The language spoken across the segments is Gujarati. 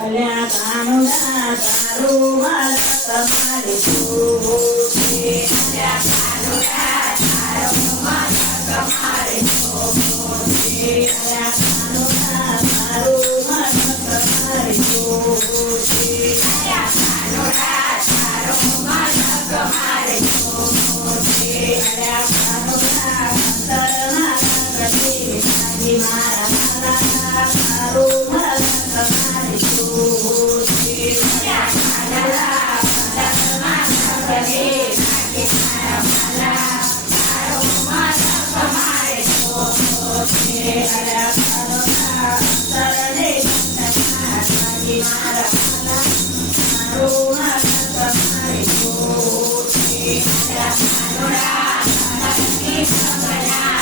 અલ્યા કાનુડા તારું મન તમારે જોશે. અલ્યા કાનુડા તારું મન તમારે જોશે. અલ્યા કાનુડા તારું મન તમારે જોશે. અલ્યા કાનુડા તારું મન તમારે જોશે. અલ્યા કાનુડા અંતરમાં કદી લાગી મારા મારા તારું મન તમારે જોશે. અલ્યા કાનુડા અંતરમાં કદી લાગી મારા મારા તારું મન તમારે જોશે. અલ્યા કાનુડા અંતરને લાગી મારા મારા તારું મન તમારે જોશે. અલ્યા કાનુડા અંતરની સગના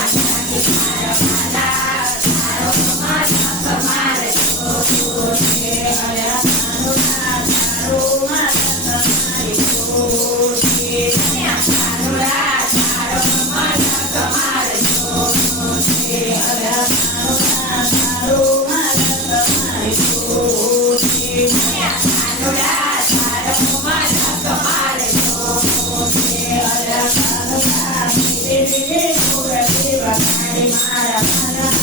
લાગી મારા મારા તારું મન તમારે જોશે. અલ્યા કાનુડા તારું મન તમારે જોશે. અલ્યા કાનુડા તારું મન તમારે જોશે. અલ્યા કાનુડા તારું મન તમારે જોશે. અલ્યા કાનુડા તારું મન તમારે જોશે. અલ્યા કાનુડા ધીરે ધીરે ઘોડે વગાડે મારા મારા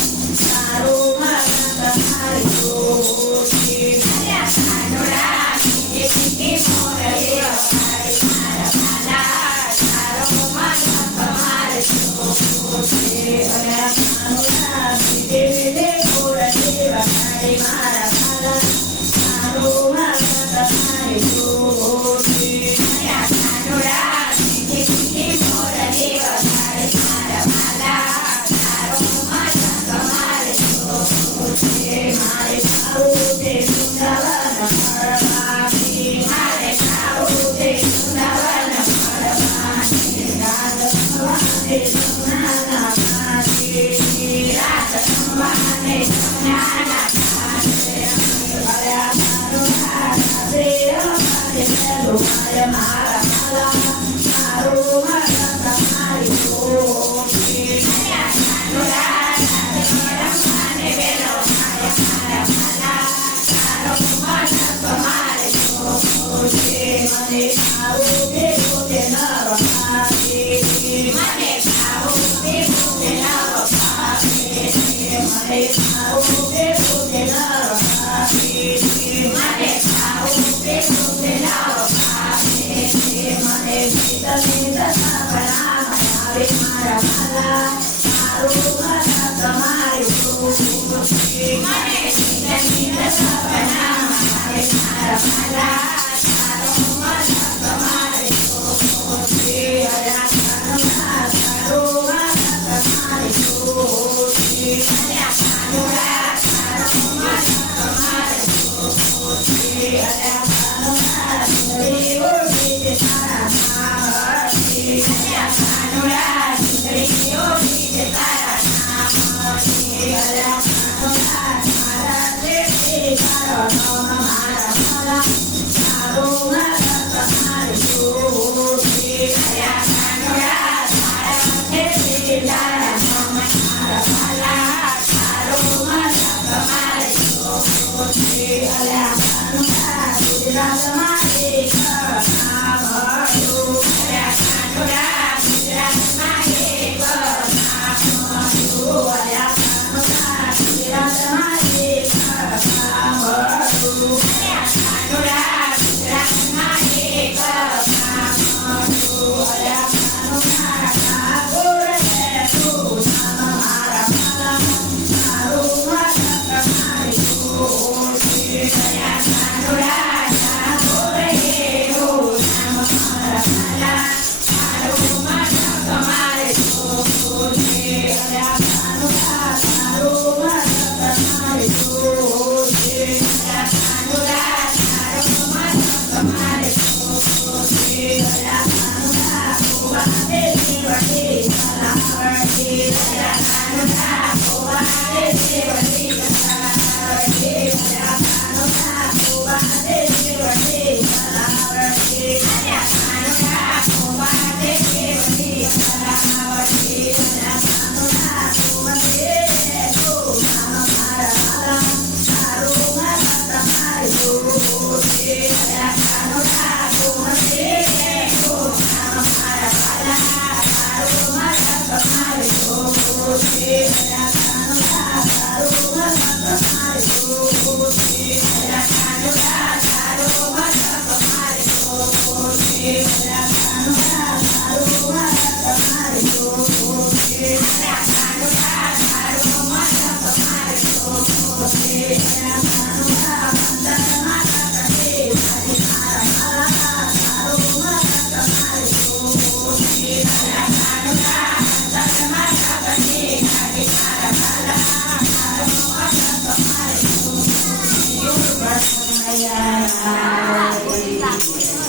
તારું મન તમારે જોશે. અલ્યા કાનુડા ધીરે ધીરે ઘોડે વગાડે મારા મારા તારું મન તમારે જોશે. અલ્યા કાનુડા ધીરે ધીરે ઘોડે વગાડે મારા મારા તારું મન તમારે જોશે. અલ્યા કાનુડા ધીરે ધીરે ઘોડે વગાડે મારા મારા તારું મન તમારે જોશે. મારે ખાવું છે વૃંદાવન ફળમાંથી. મારે ખાવું છે વૃંદાવન ફળમાંથી. રાત સવારે જમવાના પાસે. રાત સવારે જમવાના પાસે. અલ્યા કાનુડા રાત્રે અમારે પહેલું મારે મારા મારા તારું મન તમારે જોશે. અલ્યા કાનુડા રાત્રે રમવાને વેલો મારે મારા મારા તારું મન તમારે જોશે. મને ખાવું છે પોતે નવ પાસે. મને ખાવું છે પોતે નવ પાસે. મને ખાવું છે પોતે નવ પાસે. મને ખાવું છે પોતે નવ પાસે. મને ગીત ગીત સપનામાં આવે મારા મારા તારું મન તમારે જોશે. મને ગીત ગીત સપનામાં આવે મારા મારા તારું મન તમારે જોશે. અલ્યા કાનુડા તારું મન તમારે જોશે. અલ્યા કાનુડા તારું મન તમારે જોશે. અલ્યા કાનુડા સુંદરી ઓળખી છે તારા નામથી. અલ્યા કાનુડા સુંદરી ઓળખી છે તારા નામથી. અલ્યા કાનુડા મારા દેશી તારો નામ મારા મારા તારું મન તમારે જોશે. અલ્યા કાનુડા તારા દેશી તારા નામ મારા મારા તારું મન તમારે જોશે. અલ્યા કાનુડા ગુજરાતમાં એક નામ હતું. અલ્યા કાનુડા ગુજરાતમાં એક નામ હતું. અલ્યા કાનુડા ગુજરાતમાં એક નામ હતું. અલ્યા કાનુડા ગુજરાતમાં એક નામ હતું. અલ્યા કાનુડા ઠાકોર છે તું નામ મારા મારા તારું મન તમારે જોશે. કાનુડા